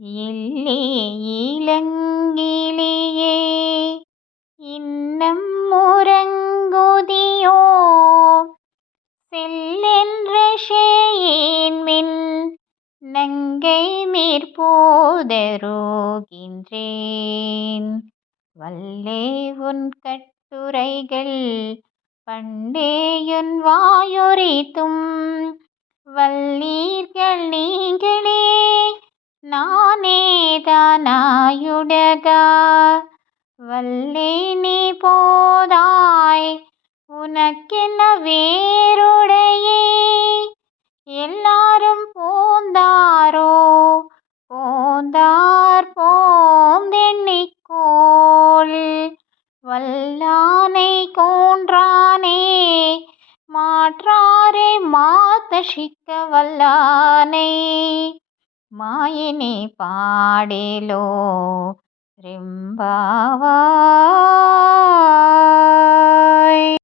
இல்லே இளங்கிளியே இன்னம் உறங்குதியோ செல்லென்ற ஷேயின்மின் நங்கை மேற்போதருகின்றேன் வல்லே உன் கட்டுரைகள் பண்டேயுன் வாயுரைத்தும் வல்லீர்கள் நீங்களே நானேதானாயுடகா வல்லே நீ போதாய் உனக்கென்ன வேறுடையே எல்லாரும் போந்தாரோ போந்தார் போந்தெண்ணிக்கோள் வல்லானை கோன்றானே மாற்றாரை மாத்தஷிக்க வல்லானை மாயினி பாடேலோ ரெம்பாவாய்.